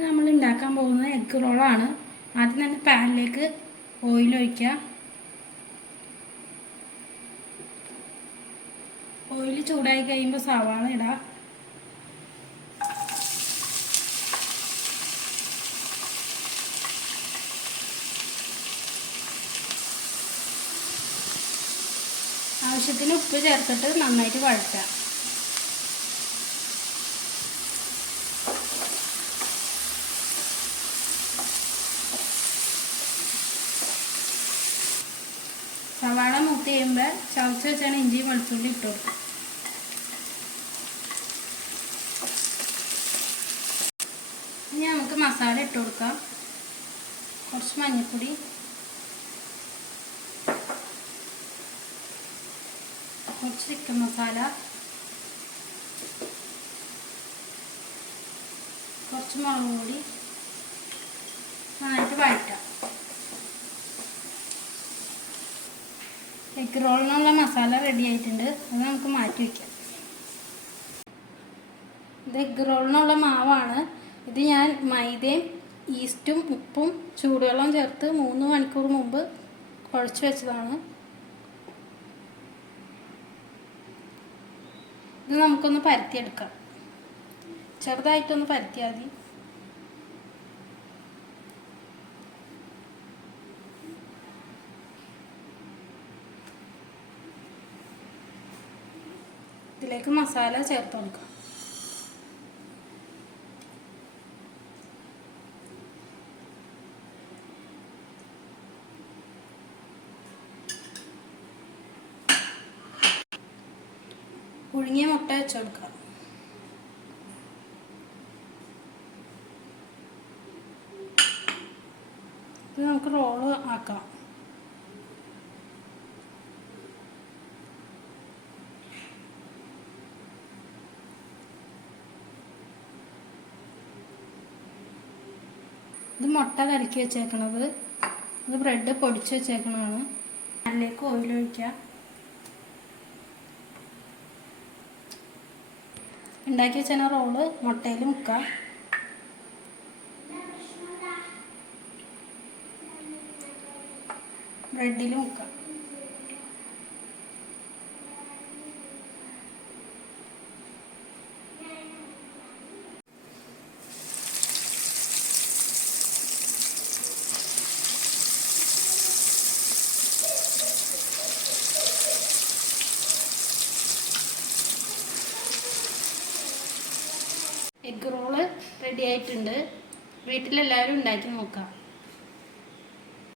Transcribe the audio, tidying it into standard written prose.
നമ്മൾ ഉണ്ടാക്കാൻ പോകുന്നത് എഗ് റോളാണ്. ആദ്യം തന്നെ പാനിലേക്ക് ഓയിൽ ഒഴിക്കുക. ഓയിൽ ചൂടായി കഴിയുമ്പോൾ സവാള ഇടാം. ആവശ്യത്തിന് ഉപ്പ് ചേർത്തിട്ട് നന്നായിട്ട് വഴറ്റാം. സവാള മൂത്ത് ചെയ്യുമ്പോൾ ചതച്ച് വെച്ചാണ് ഇഞ്ചിയും വെളുത്തുള്ളി ഇട്ട് കൊടുക്കും. ഇനി നമുക്ക് മസാല ഇട്ട് കൊടുക്കാം. കുറച്ച് മഞ്ഞൾപ്പൊടി, കുറച്ച് ചിക്കൻ മസാല, കുറച്ച് മുളക് പൊടി, നന്നായിട്ട് വഴറ്റാം. എഗ് റോളിനുള്ള മസാല റെഡി ആയിട്ടുണ്ട്. അത് നമുക്ക് മാറ്റി വയ്ക്കാം. ഇത് എഗ് റോളിനുള്ള മാവാണ്. ഇത് ഞാൻ മൈദയും ഈസ്റ്റും ഉപ്പും ചൂടുവെള്ളം ചേർത്ത് 3 മണിക്കൂർ മുമ്പ് കുഴച്ച് വെച്ചതാണ്. ഇത് നമുക്കൊന്ന് പരത്തിയെടുക്കാം. ചെറുതായിട്ടൊന്ന് പരത്തിയാൽ മതി. ഇതിലേക്ക് മസാല ചേർത്ത് കൊടുക്കാം. പുഴുങ്ങിയ മുട്ട വെച്ച് കൊടുക്കാം. ഇത് നമുക്ക് റോള് ആക്കാം. ഇത് മുട്ട കലക്കി വെച്ചേക്കണത്. ഇത് ബ്രെഡ് പൊടിച്ച് വെച്ചേക്കണതാണ്. അതിലേക്ക് ഓയിൽ ഒഴിക്കാം. ഉണ്ടാക്കി വെച്ച റോള് മുട്ടയിൽ മുക്കാം. ബ്രെഡിൽ മുക്കാം. എഗ് റോള് റെഡി ആയിട്ടുണ്ട്. വീട്ടിലെല്ലാവരും ഉണ്ടാക്കി നോക്കാം.